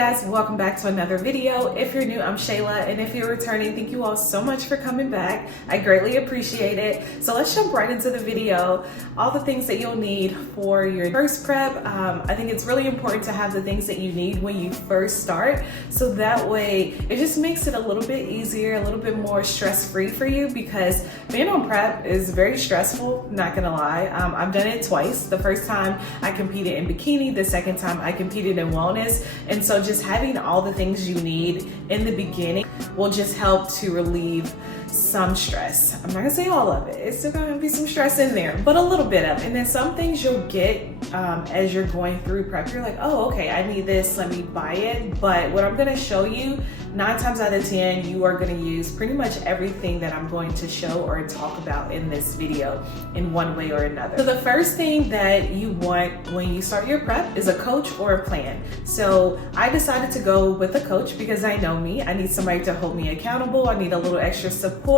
guys, welcome back to another video. If you're new, I'm Shayla, and if you're returning, thank you all so much for coming back. I greatly appreciate it. So let's jump right into the video. All the things that you'll need for your first prep. I think it's really important to have the things that you need when you first start, so that way it just makes it a little bit easier, a little bit more stress-free for you, because being on prep is very stressful, not gonna lie. I've done it twice. The first time I competed in bikini, the second time I competed in wellness. And so just having all the things you need in the beginning will just help to relieve some stress. I'm not gonna say all of it. It's still gonna be some stress in there, but a little bit of it. And then some things you'll get as you're going through prep. You're like, oh, okay, I need this, let me buy it. But what I'm gonna show you, 9 times out of 10, you are gonna use pretty much everything that I'm going to show or talk about in this video in one way or another. So the first thing that you want when you start your prep is a coach or a plan. So I decided to go with a coach because I know me. I need somebody to hold me accountable. I need a little extra support.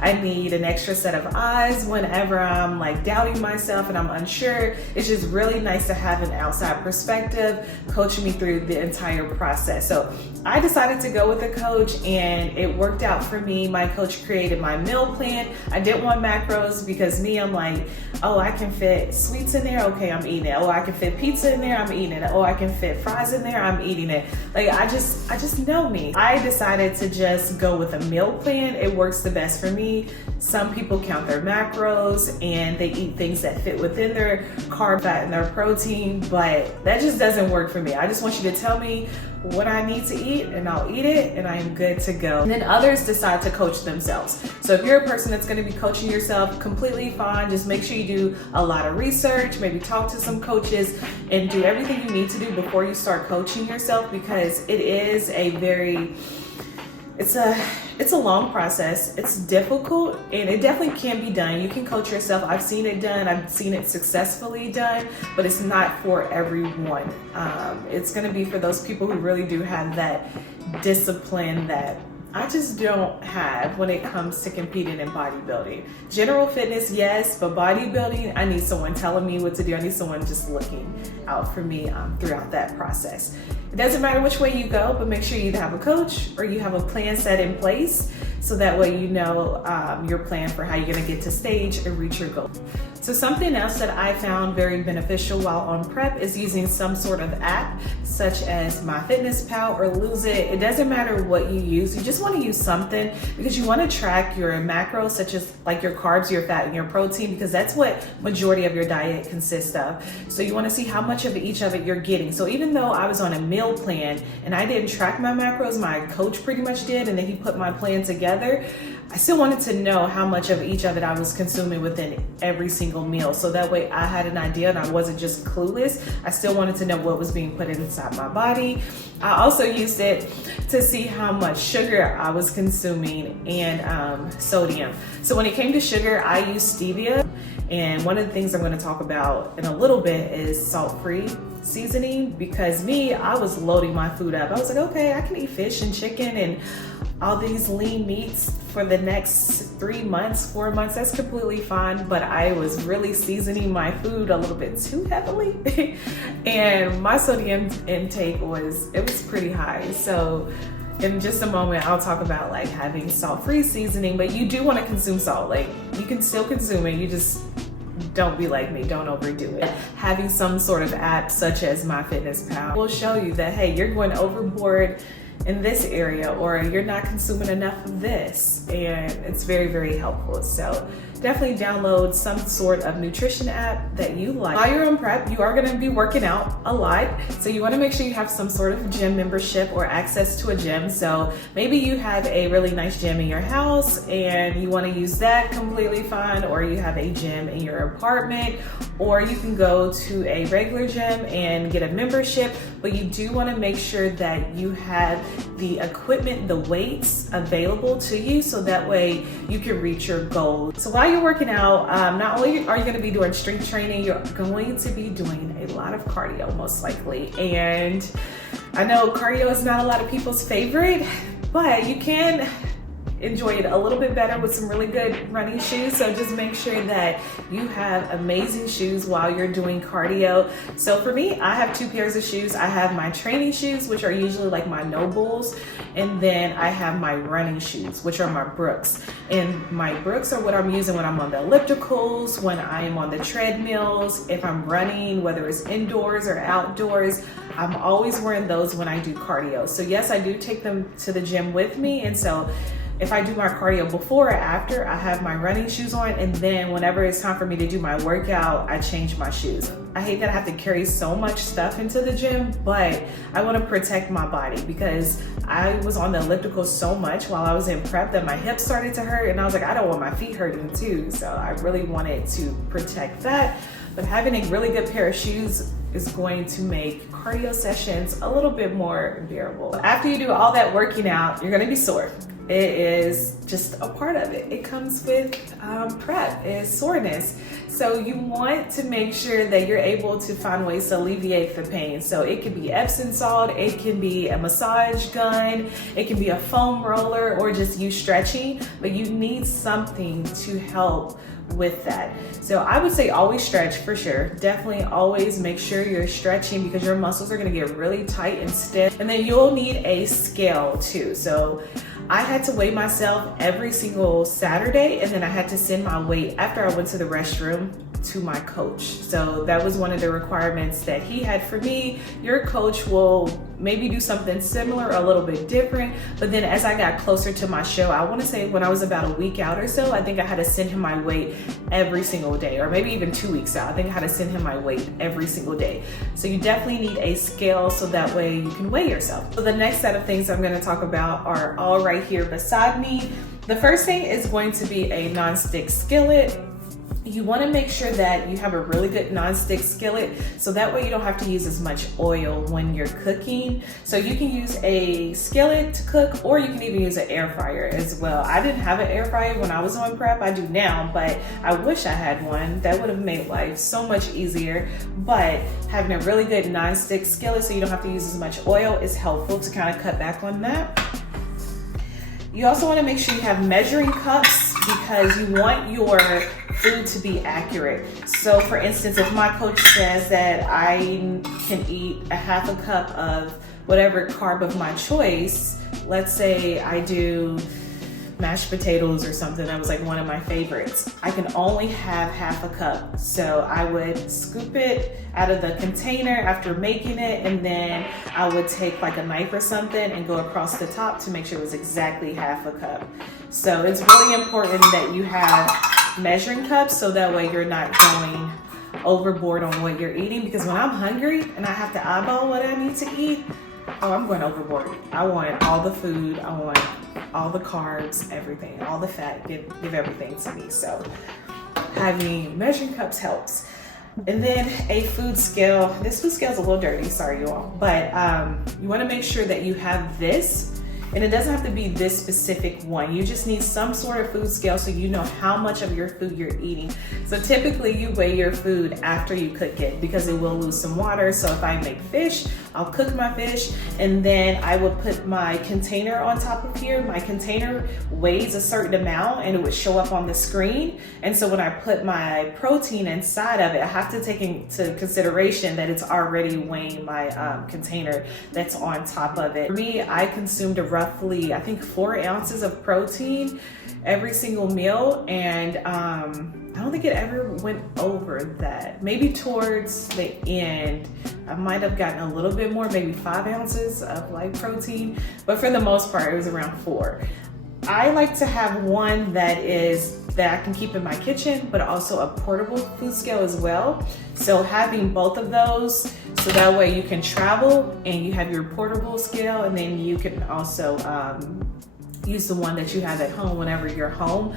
I need an extra set of eyes whenever I'm like doubting myself and I'm unsure. It's just really nice to have an outside perspective coaching me through the entire process. So I decided to go with a coach, and it worked out for me. My coach created my meal plan. I didn't want macros because I'm like, oh, I can fit sweets in there, okay, I'm eating it. Oh, I can fit pizza in there, I'm eating it. Oh, I can fit fries in there, I'm eating it. Like, I just know me. I decided to just go with a meal plan. It works the best for me. Some people count their macros and they eat things that fit within their carb, fat, and their protein, but that just doesn't work for me. I just want you to tell me what I need to eat and I'll eat it and I'm good to go. And then others decide to coach themselves. So if you're a person that's going to be coaching yourself, completely fine. Just make sure you do a lot of research, maybe talk to some coaches, and do everything you need to do before you start coaching yourself, because it is a very, it's a long process. It's difficult, and it definitely can be done. You can coach yourself. I've seen it done. I've seen it successfully done, but it's not for everyone. It's going to be for those people who really do have that discipline that I just don't have when it comes to competing in bodybuilding. General fitness, yes, but bodybuilding, I need someone telling me what to do. I need someone just looking out for me throughout that process. It doesn't matter which way you go, but make sure you have a coach or you have a plan set in place, so that way you know your plan for how you're gonna get to stage and reach your goal. So something else that I found very beneficial while on prep is using some sort of app, such as MyFitnessPal or Lose It. It doesn't matter what you use. You just want to use something, because you want to track your macros, such as like your carbs, your fat, and your protein, because that's what majority of your diet consists of. So you want to see how much of each of it you're getting. So even though I was on a meal plan and I didn't track my macros, my coach pretty much did, and then he put my plan together, I still wanted to know how much of each of it I was consuming within every single meal. So that way I had an idea and I wasn't just clueless. I still wanted to know what was being put inside my body. I also used it to see how much sugar I was consuming and sodium. So when it came to sugar, I used stevia. And one of the things I'm going to talk about in a little bit is salt-free seasoning, because I was loading my food up. I was like, okay, I can eat fish and chicken and all these lean meats for the next 3 months, 4 months. That's completely fine. But I was really seasoning my food a little bit too heavily. And my sodium intake was pretty high. So in just a moment, I'll talk about like having salt-free seasoning, but you do want to consume salt. Like, you can still consume it. You just don't be like me, don't overdo it. Having some sort of app such as MyFitnessPal will show you that, hey, you're going overboard in this area, or you're not consuming enough of this, and it's very, very helpful. So definitely download some sort of nutrition app that you like. While you're on prep, you are going to be working out a lot, so you want to make sure you have some sort of gym membership or access to a gym. So maybe you have a really nice gym in your house and you want to use that, completely fine, or you have a gym in your apartment, or you can go to a regular gym and get a membership. But you do want to make sure that you have the equipment, the weights available to you, so that way you can reach your goal. So while you're working out, not only are you going to be doing strength training, you're going to be doing a lot of cardio, most likely. And I know cardio is not a lot of people's favorite, but you can enjoy it a little bit better with some really good running shoes. So just make sure that you have amazing shoes while you're doing cardio. So for me, I have 2 pairs of shoes. I have my training shoes, which are usually like my NoBulls, and then I have my running shoes, which are my Brooks. And my Brooks are what I'm using when I'm on the ellipticals, when I am on the treadmills, if I'm running, whether it's indoors or outdoors. I'm always wearing those when I do cardio. So yes, I do take them to the gym with me. And so if I do my cardio before or after, I have my running shoes on, and then whenever it's time for me to do my workout, I change my shoes. I hate that I have to carry so much stuff into the gym, but I want to protect my body because I was on the elliptical so much while I was in prep that my hips started to hurt, and I was like, I don't want my feet hurting too. So I really wanted to protect that. But having a really good pair of shoes is going to make cardio sessions a little bit more bearable. After you do all that working out, you're going to be sore. It is just a part of it. It comes with prep, is soreness. So you want to make sure that you're able to find ways to alleviate the pain. So it can be Epsom salt, it can be a massage gun, it can be a foam roller, or just you stretching, but you need something to help with that. So I would say always stretch for sure. Definitely always make sure you're stretching because your muscles are going to get really tight and stiff. And then you'll need a scale too. So I had to weigh myself every single Saturday, and then I had to send my weight after I went to the restroom to my coach. So that was one of the requirements that he had for me. Your coach will maybe do something similar, a little bit different, but then as I got closer to my show, I want to say when I was about a week out or so, I think I had to send him my weight every single day, or maybe even 2 weeks out. I think I had to send him my weight every single day. So you definitely need a scale so that way you can weigh yourself. So the next set of things I'm going to talk about are all right here beside me. The first thing is going to be a non-stick skillet. You want to make sure that you have a really good non-stick skillet so that way you don't have to use as much oil when you're cooking. So you can use a skillet to cook, or you can even use an air fryer as well. I didn't have an air fryer when I was on prep. I do now, but I wish I had one. That would have made life so much easier. But having a really good non-stick skillet so you don't have to use as much oil is helpful to kind of cut back on that. You also want to make sure you have measuring cups because you want your food to be accurate. So for instance, if my coach says that I can eat a half a cup of whatever carb of my choice, let's say I do mashed potatoes or something, that was like one of my favorites, I can only have half a cup. So I would scoop it out of the container after making it, and then I would take like a knife or something and go across the top to make sure it was exactly half a cup. So it's really important that you have measuring cups so that way you're not going overboard on what you're eating, because when I'm hungry and I have to eyeball what I need to eat, oh, I'm going overboard. I want all the food, I want all the carbs, everything, all the fat, give everything to me. So having measuring cups helps. And then a food scale. This food scale is a little dirty, sorry you all, but you want to make sure that you have this. And it doesn't have to be this specific one. You just need some sort of food scale so you know how much of your food you're eating. So typically you weigh your food after you cook it because it will lose some water. So if I make fish, I'll cook my fish and then I will put my container on top of here. My container weighs a certain amount and it would show up on the screen. And so when I put my protein inside of it, I have to take into consideration that it's already weighing my container that's on top of it. For me, I consumed roughly, I think 4 ounces of protein every single meal, and I don't think it ever went over that. Maybe towards the end, I might have gotten a little bit more, maybe 5 ounces of light protein, but for the most part, it was around 4. I like to have one that I can keep in my kitchen, but also a portable food scale as well. So having both of those, so that way you can travel and you have your portable scale, and then you can also use the one that you have at home whenever you're home.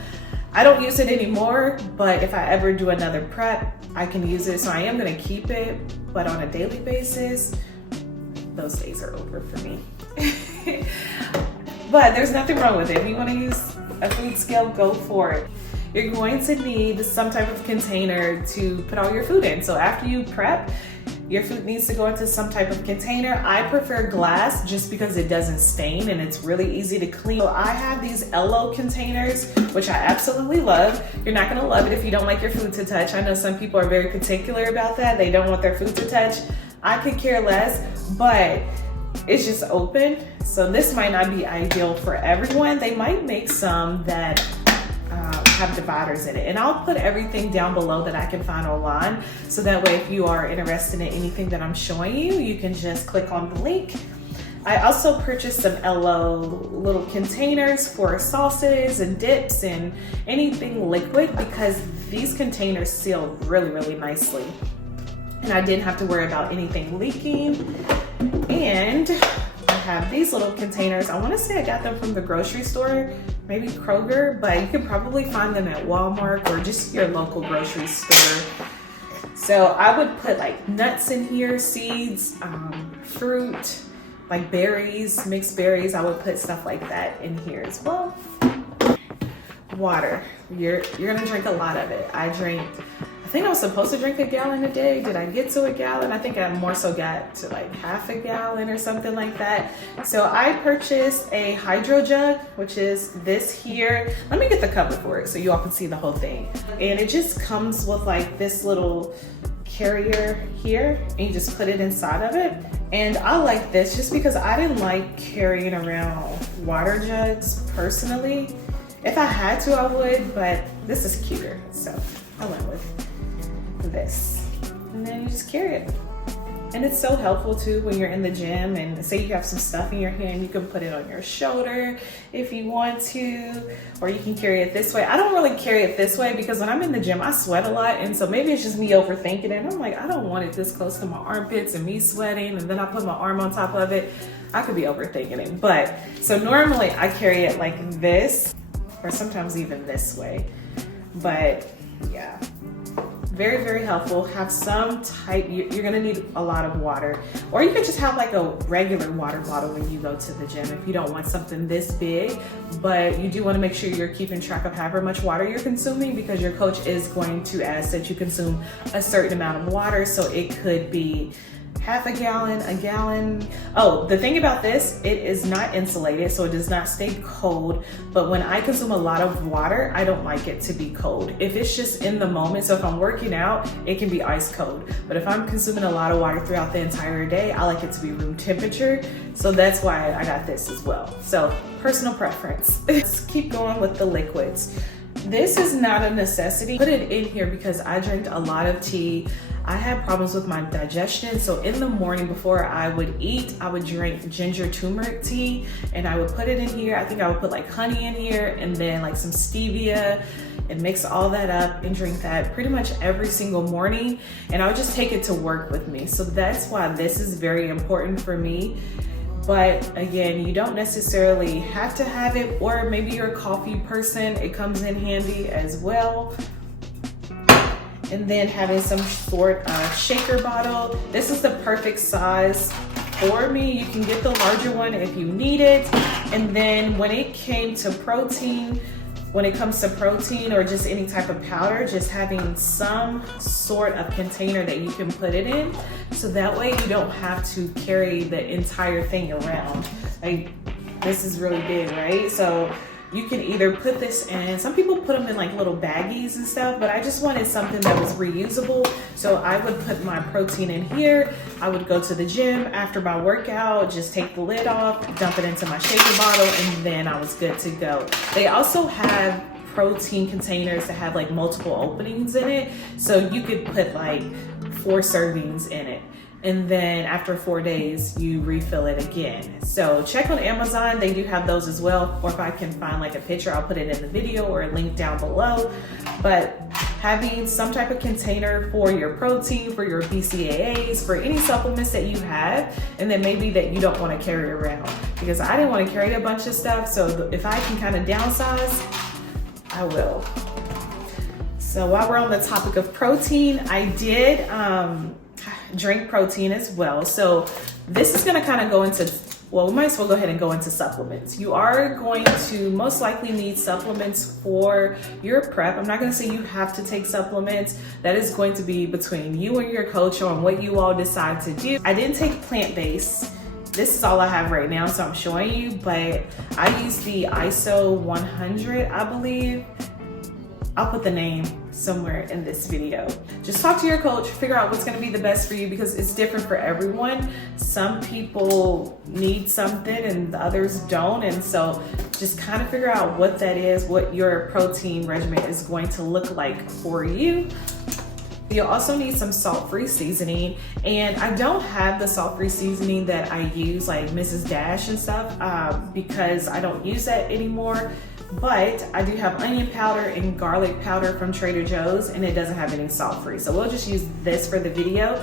I don't use it anymore, but if I ever do another prep, I can use it. So I am gonna keep it, but on a daily basis, those days are over for me. But there's nothing wrong with it. If you wanna use a food scale, go for it. You're going to need some type of container to put all your food in. So after you prep, your food needs to go into some type of container. I prefer glass just because it doesn't stain and it's really easy to clean. So I have these Ello containers, which I absolutely love. You're not gonna love it if you don't like your food to touch. I know some people are very particular about that. They don't want their food to touch. I could care less, but it's just open. So this might not be ideal for everyone. They might make some that have dividers in it, and I'll put everything down below that I can find online, so that way if you are interested in anything that I'm showing you, you can just click on the link. I also purchased some Ello little containers for sauces and dips and anything liquid, because these containers seal really nicely, and I didn't have to worry about anything leaking. And I have these little containers. I want to say I got them from the grocery store, maybe Kroger, but you can probably find them at Walmart or just your local grocery store. So I would put like nuts in here, seeds, fruit, like berries, mixed berries. I would put stuff like that in here as well. Water. You're gonna drink a lot of it. I think I was supposed to drink a gallon a day. Did I get to a gallon? I think I more so got to like half a gallon or something like that. So I purchased a HydroJug, which is this here. Let me get the cover for it so you all can see the whole thing. And it just comes with like this little carrier here, and you just put it inside of it. And I like this just because I didn't like carrying around water jugs personally. If I had to, I would, but this is cuter, so I went with this. And then you just carry it. And it's so helpful too when you're in the gym and say you have some stuff in your hand, you can put it on your shoulder if you want to, or you can carry it this way. I don't really carry it this way because when I'm in the gym, I sweat a lot, and so maybe it's just me overthinking it. I'm like, I don't want it this close to my armpits and me sweating, and then I put my arm on top of it. I could be overthinking it. But so normally I carry it like this, or sometimes even this way. But yeah, very helpful. Have some type, you're gonna need a lot of water, or you could just have like a regular water bottle when you go to the gym if you don't want something this big, but you do want to make sure you're keeping track of however much water you're consuming, because your coach is going to ask that you consume a certain amount of water. So it could be half a gallon, a gallon. Oh, the thing about this, it is not insulated, so it does not stay cold. But when I consume a lot of water, I don't like it to be cold. If it's just in the moment, so if I'm working out, it can be ice cold. But if I'm consuming a lot of water throughout the entire day, I like it to be room temperature. So that's why I got this as well. So personal preference. Let's keep going with the liquids. This is not a necessity. Put it in here because I drank a lot of tea. I had problems with my digestion, so in the morning before I would eat, I would drink ginger turmeric tea, and I would put it in here. I think I would put like honey in here and then like some stevia, and mix all that up and drink that pretty much every single morning, and I would just take it to work with me. So that's why this is very important for me. But again, you don't necessarily have to have it, or maybe you're a coffee person, it comes in handy as well. And then having some sort of shaker bottle. This is the perfect size for me. You can get the larger one if you need it. And then when it came to protein, when it comes to protein or just any type of powder, just having some sort of container that you can put it in, so that way you don't have to carry the entire thing around. Like, this is really big, right? So you can either put this in, some people put them in like little baggies and stuff, but I just wanted something that was reusable. So I would put my protein in here. I would go to the gym after my workout, just take the lid off, dump it into my shaker bottle, and then I was good to go. They also have protein containers that have like multiple openings in it. So you could put like 4 servings in it. And then after 4 days, you refill it again. So check on Amazon, they do have those as well. Or if I can find like a picture, I'll put it in the video or a link down below. But having some type of container for your protein, for your BCAAs, for any supplements that you have, and then maybe that you don't want to carry around. Because I didn't want to carry a bunch of stuff, so if I can kind of downsize, I will. So while we're on the topic of protein, I did drink protein as well. So this is gonna kind of go into well, we might as well go ahead and go into supplements. You are going to most likely need supplements for your prep. I'm not going to say you have to take supplements. That is going to be between you and your coach on what you all decide to do. I didn't take plant-based. This is all I have right now, so I'm showing you, but I use the ISO 100, I believe. I'll put the name somewhere in this video. Just talk to your coach, figure out what's gonna be the best for you, because it's different for everyone. Some people need something and the others don't, and so just kind of figure out what that is, what your protein regimen is going to look like for you. You'll also need some salt-free seasoning, and I don't have the salt-free seasoning that I use, like Mrs. Dash and stuff, because I don't use that anymore. But I do have onion powder and garlic powder from Trader Joe's, and it doesn't have any salt-free. So we'll just use this for the video.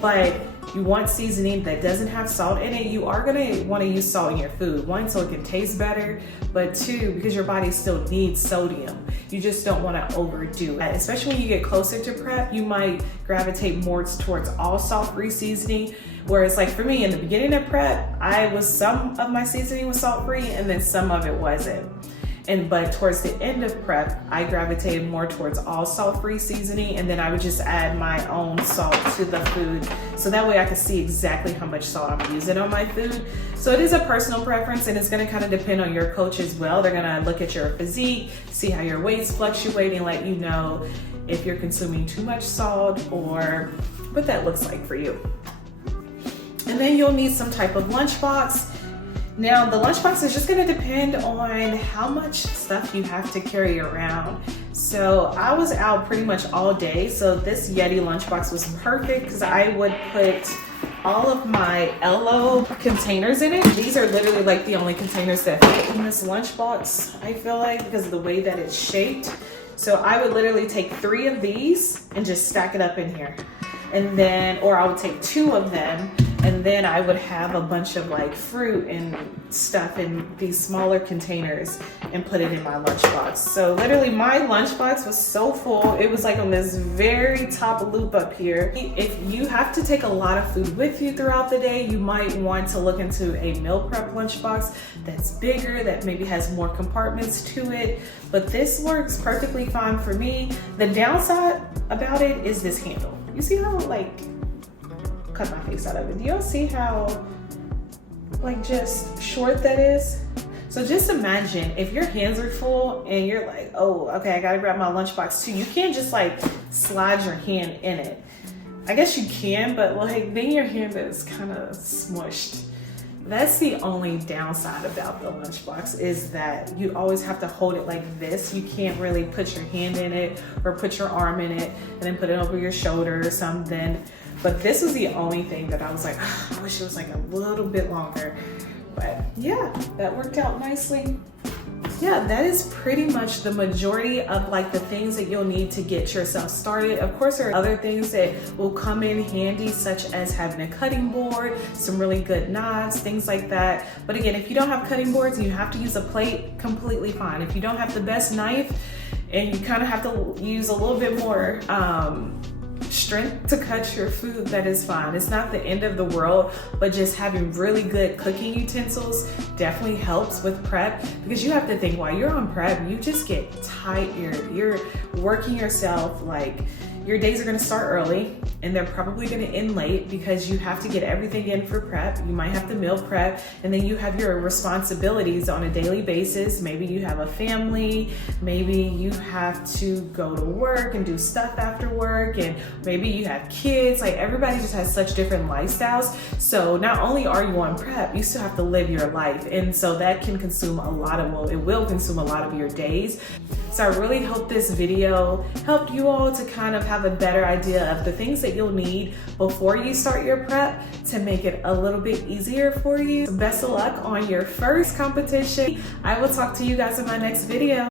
But you want seasoning that doesn't have salt in it. You are gonna wanna use salt in your food. One, so it can taste better, but two, because your body still needs sodium. You just don't wanna overdo it. Especially when you get closer to prep, you might gravitate more towards all salt-free seasoning. Whereas like for me, in the beginning of prep, some of my seasoning was salt-free and then some of it wasn't. But towards the end of prep, I gravitated more towards all salt-free seasoning, and then I would just add my own salt to the food. So that way I could see exactly how much salt I'm using on my food. So it is a personal preference, and it's gonna kind of depend on your coach as well. They're gonna look at your physique, see how your weight's fluctuating, let you know if you're consuming too much salt or what that looks like for you. And then you'll need some type of lunchbox. Now, the lunchbox is just gonna depend on how much stuff you have to carry around. So I was out pretty much all day, so this Yeti lunchbox was perfect because I would put all of my Ello containers in it. These are literally like the only containers that fit in this lunchbox, I feel like, because of the way that it's shaped. So I would literally take 3 of these and just stack it up in here. And then, or I would take 2 of them, and then I would have a bunch of like fruit and stuff in these smaller containers and put it in my lunchbox. So literally my lunchbox was so full. It was like on this very top loop up here. If you have to take a lot of food with you throughout the day, you might want to look into a meal prep lunchbox that's bigger, that maybe has more compartments to it. But this works perfectly fine for me. The downside about it is this handle. You see how like, cut my face out of it. Do y'all see how like just short that is? So just imagine if your hands are full and you're like, oh, okay, I gotta grab my lunchbox too. You can't just like slide your hand in it. I guess you can, but like then your hand is kind of smushed. That's the only downside about the lunchbox, is that you always have to hold it like this. You can't really put your hand in it or put your arm in it and then put it over your shoulder or something. But this was the only thing that I was like, oh, I wish it was like a little bit longer. But yeah, that worked out nicely. Yeah, that is pretty much the majority of like the things that you'll need to get yourself started. Of course, there are other things that will come in handy, such as having a cutting board, some really good knives, things like that. But again, if you don't have cutting boards and you have to use a plate, completely fine. If you don't have the best knife and you kind of have to use a little bit more strength to cut your food, that is fine. It's not the end of the world, but just having really good cooking utensils definitely helps with prep, because you have to think, while you're on prep, you just get tired. You're working yourself, like your days are gonna start early and they're probably gonna end late because you have to get everything in for prep. You might have to meal prep, and then you have your responsibilities on a daily basis. Maybe you have a family, maybe you have to go to work and do stuff after work, and maybe you have kids. Like everybody just has such different lifestyles. So not only are you on prep, you still have to live your life. And so that can consume a lot of, well, it will consume a lot of your days. So I really hope this video helped you all to kind of have a better idea of the things that you'll need before you start your prep to make it a little bit easier for you. Best of luck on your first competition. I will talk to you guys in my next video.